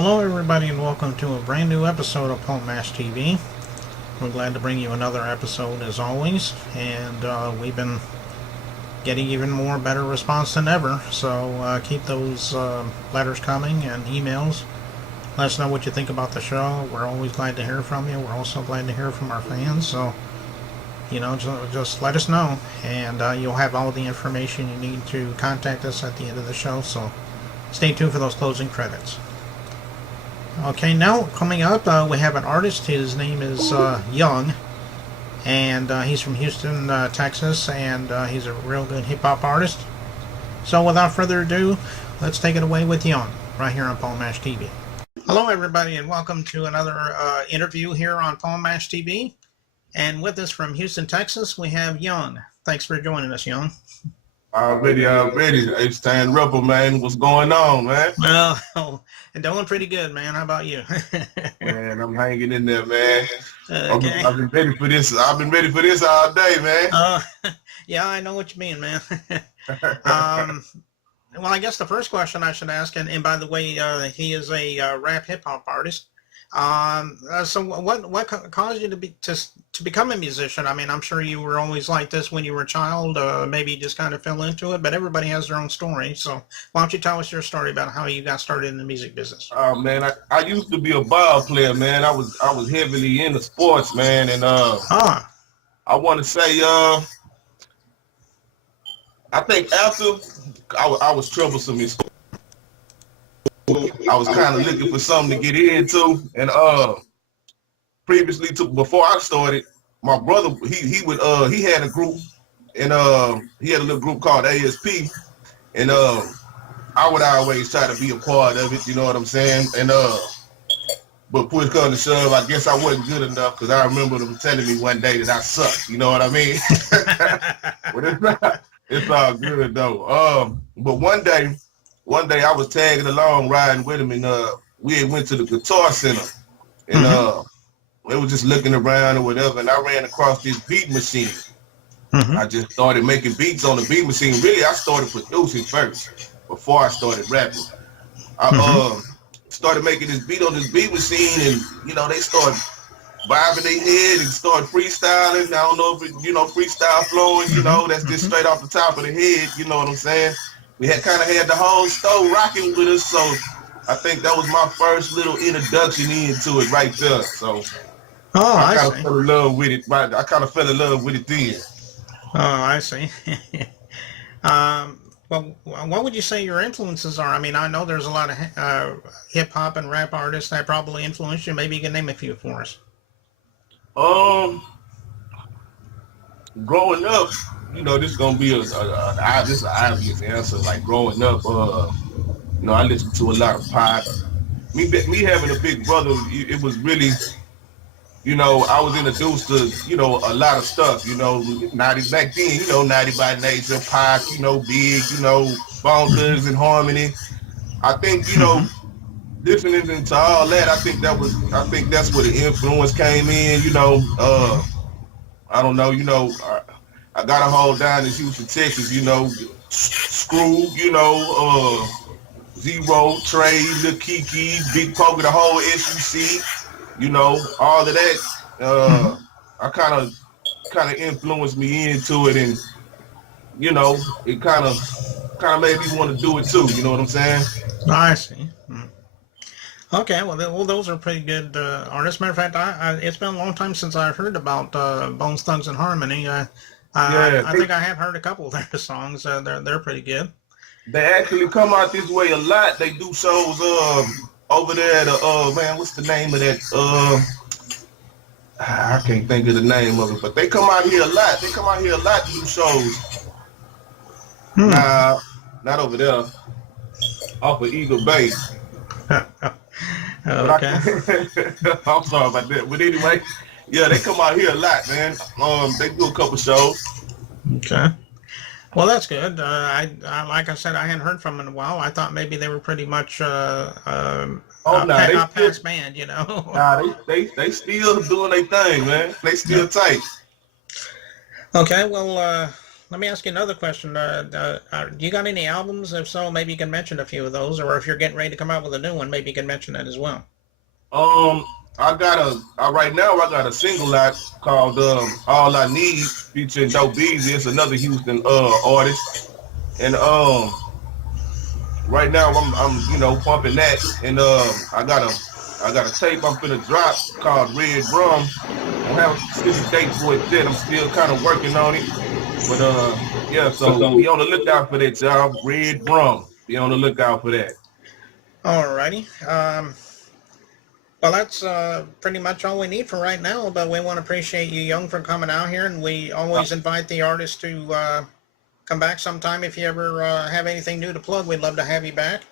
Hello, everybody, and welcome to a brand new episode of Pulp Mash TV. We're glad to bring you another episode as always, and we've been getting even more better response than ever. So keep those letters coming and emails. Let us know what you think about the show. We're always glad to hear from you. We're also glad to hear from our fans. So just let us know, and you'll have all the information you need to contact us at the end of the show. So stay tuned for those closing credits. Okay, now coming up, we have an artist. His name is Young, and he's from Houston, Texas, and he's a real good hip-hop artist. So without further ado, let's take it away with Young, right here on Paul Mash TV. Hello, everybody, and welcome to another interview here on Paul Mash TV. And with us from Houston, Texas, we have Young. Thanks for joining us, Young. Already. Hey, Stan Rebel, man. What's going on, man? Well, doing pretty good, man. How about you? Man, I'm hanging in there, man. Okay. I've been ready for this. I've been ready for this all day, man. Yeah, I know what you mean, man. Well, I guess the first question I should ask, and by the way, he is a rap hip hop artist. So what caused you to become a musician? I mean, I'm sure you were always like this when you were a child. Maybe you just kind of fell into it, but everybody has their own story. So why don't you tell us your story about how you got started in the music business? Oh man, I used to be a ball player, man. I was heavily into sports, man, and I want to say I think after I was troublesome in school. I was kind of looking for something to get into, and before I started, my brother he had a group, and he had a little group called ASP, and I would always try to be a part of it, you know what I'm saying? And but push come to shove, I guess I wasn't good enough, because I remember them telling me one day that I sucked, you know what I mean? But it's all good though. But one day I was tagging along, riding with him, and we had went to the Guitar Center, and they was just looking around or whatever, and I ran across this beat machine. I just started making beats on the beat machine. Really, I started producing first before I started rapping. I started making this beat on this beat machine, and they started bobbing their head and started freestyling. I don't know if it, freestyle flowing, that's just straight off the top of the head, you know what I'm saying? We had kind of had the whole store rocking with us, so I think that was my first little introduction into it right there. So I kind of fell in love with it. Right, I kind of fell in love with it then. Oh, I see. Well, what would you say your influences are? I mean, I know there's a lot of hip hop and rap artists that probably influenced you. Maybe you can name a few for us. Growing up, this is gonna be this is an obvious answer. Like growing up, I listened to a lot of pop. Me having a big brother, it was really, I was introduced to, a lot of stuff. 90s back then, 90 by nature, pop, big, Bone Thugs and Harmony. I think, listening into all that, I think that's where the influence came in. I don't know, I got a hold down in Houston, Texas, Screw, Zero, Trey, Lil Kiki, Big Poker, the whole SUC, all of that. I kind of influenced me into it, and it kind of made me want to do it too. You know what I'm saying? I see. Okay, well, those are pretty good artists. Matter of fact, it's been a long time since I heard about Bones, Thugs, and Harmony. I think I have heard a couple of their songs. They're pretty good. They actually come out this way a lot. They do shows over there at man, what's the name of that? I can't think of the name of it, but they come out here a lot. They come out here a lot to do shows. Nah, not over there. Off of Eagle Bay. Okay. I'm sorry about that, but anyway, yeah, they come out here a lot, man. They do a couple shows. Okay. Well, that's good. Like I said, I hadn't heard from them in a while. I thought maybe they were pretty much a past band, Nah, they still doing their thing, man. They still tight. Okay. Well, let me ask you another question. You got any albums? If so, maybe you can mention a few of those, or if you're getting ready to come out with a new one, maybe you can mention that as well. Right now I got a single out called All I Need featuring Dope Beezy. It's another Houston artist. And right now I'm pumping that, and I got a tape I'm finna drop called Red Rum. I don't have a specific date for it yet. I'm still kind of working on it. But yeah, so be on the lookout for that, y'all. Red Rum. Be on the lookout for that. Alrighty. Well, that's pretty much all we need for right now, but we want to appreciate you, Young, for coming out here, and we always invite the artists to come back sometime. If you ever have anything new to plug, we'd love to have you back.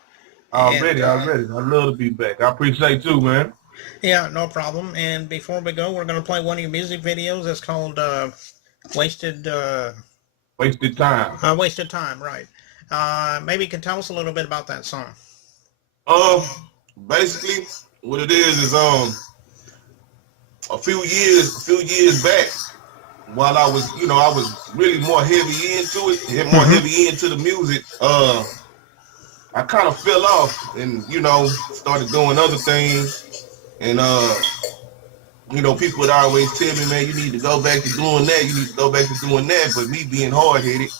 Already. I'd love to be back. I appreciate you, man. Yeah, no problem. And before we go, we're going to play one of your music videos. It's called Wasted Time. Wasted Time, right. Maybe you can tell us a little bit about that song. Basically, what it is a few years back, while I was really more heavy into it, and more heavy into the music, I kind of fell off and, started doing other things. And, people would always tell me, man, you need to go back to doing that. You need to go back to doing that. But me being hard-headed,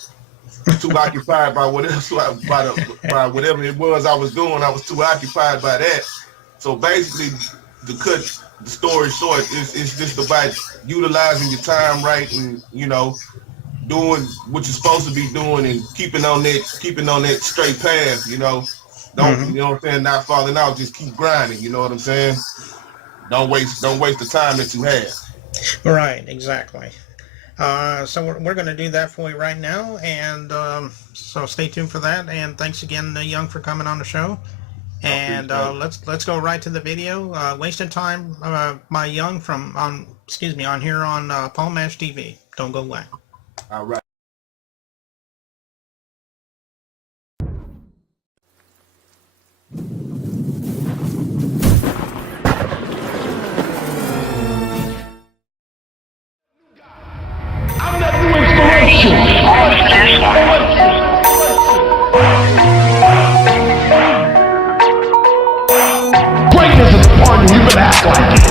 too occupied by whatever it was I was doing, I was too occupied by that. So basically, to cut the story short, it's just about utilizing your time right and, doing what you're supposed to be doing and keeping on that straight path, Don't you know what I'm saying, not falling out, just keep grinding, you know what I'm saying? Don't waste the time that you have. Right, exactly. So we're going to do that for you right now, and so stay tuned for that. And thanks again, Young, for coming on the show. And let's go right to the video. Wasted Time by Young on here on Paul Mash TV. Don't go away. All right. I'm that new inspiration. Greatness is a partner, you better act like it.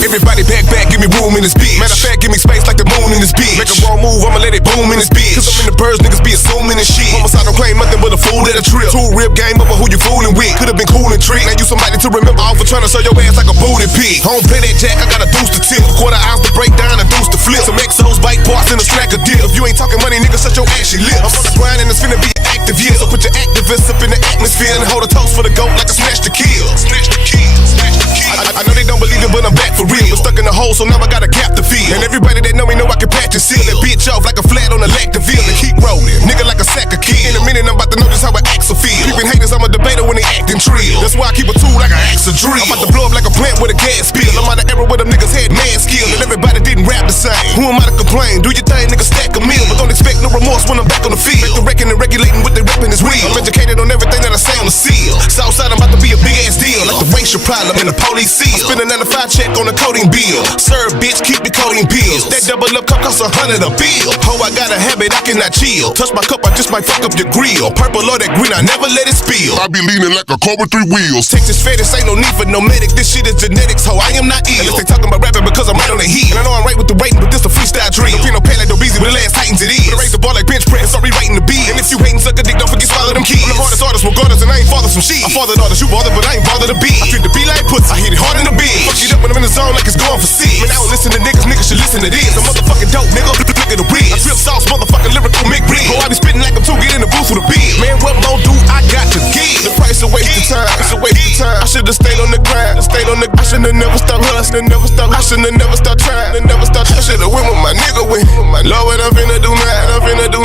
Everybody back, give me room in this bitch. Matter of fact, give me space like the moon in this bitch. Make a wrong move, I'ma let it boom in this bitch. Cause I'm in the birds, niggas be assuming this shit. Homicide don't claim nothing but a fool at a trip. Two rib game over who you fooling with. Could've been cool and trick. Now you somebody to remember all for trying to show your ass like a booty pig. I don't play that jack, I got a deuce to tip. A quarter ounce to break down and deuce to flip. Some exos, bike parts, and a stack of dip. If you ain't talking money, nigga, shut your ashy lips. I'm on the grind and it's finna be active, yeah. So put your activists up in the atmosphere and hold a toast for the goat like a smash to kill. Smash to kill, smash to kill. I know they don't believe it, but I'm back for real. I'm stuck in the hole, so now I got a gap to fill. And everybody that know me know I can patch and seal that bitch off like a flat on a lactiville and keep rolling. Nigga like a sack of kid. In a minute, I'm about to know just how it acts or feel. Peeping haters, I'm a debater when they acting trill. That's why I keep a tool like an axe or drill. I'm about to blow up like a plant with a gas spill. I'm out of era where them niggas had mad skill and everybody didn't rap the same. Who am I to complain? Do your thing, nigga, stack a meal. But don't expect no remorse when I'm back on the field. Back to wrecking and regulating what they rapping is real. I'm educated on everything that I say on the seal. Southside, I'm about to be a big ass deal. Like the racial problem and the police seal. I spend a 9-to-5 check on the coding bill. Serve, bitch, keep me coding pills. That double up cup costs 100 a bill. Ho, I got a habit, I cannot chill. Touch my cup, I just might fuck up your grill. Purple or that green, I never let it spill. I be leaning like a car with 3 wheels. Texas fetish, ain't no need for no medic. This shit is genetics, ho, I am not ill. Unless they talking about rapping because I'm right on the heat. And I know I'm right with the rating, but this a freestyle drill. Don't feel no pay like no busy, but the last Titans it is. But I raise the ball like bench press, so rewriting the beat. And if you hating, suck a dick, don't forget swallow them keys. I'm the hardest artist, regardless, and I ain't father some shit. I fathered artists, you bothered, but I ain't bothered to be. I treat the beat like pussy, I hit it hard in the beat. Fuck it up when I'm in the zone like it's going for six. Man, I don't listen to niggas should listen to this. I'm motherfucking dope, nigga, look at the wrist. I drip sauce, motherfucking lyrical McBride. Oh, I be spitting like I'm too, get in the booth with a beat. Man, what more do I got to give? The price of wasted time, it's a waste of time. I should've stayed on the grind, I should've never stopped hustling, I should've never stopped trying, I should've went with my nigga with. Lord, what I'm finna do now, I'm finna do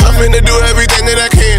everything that I can.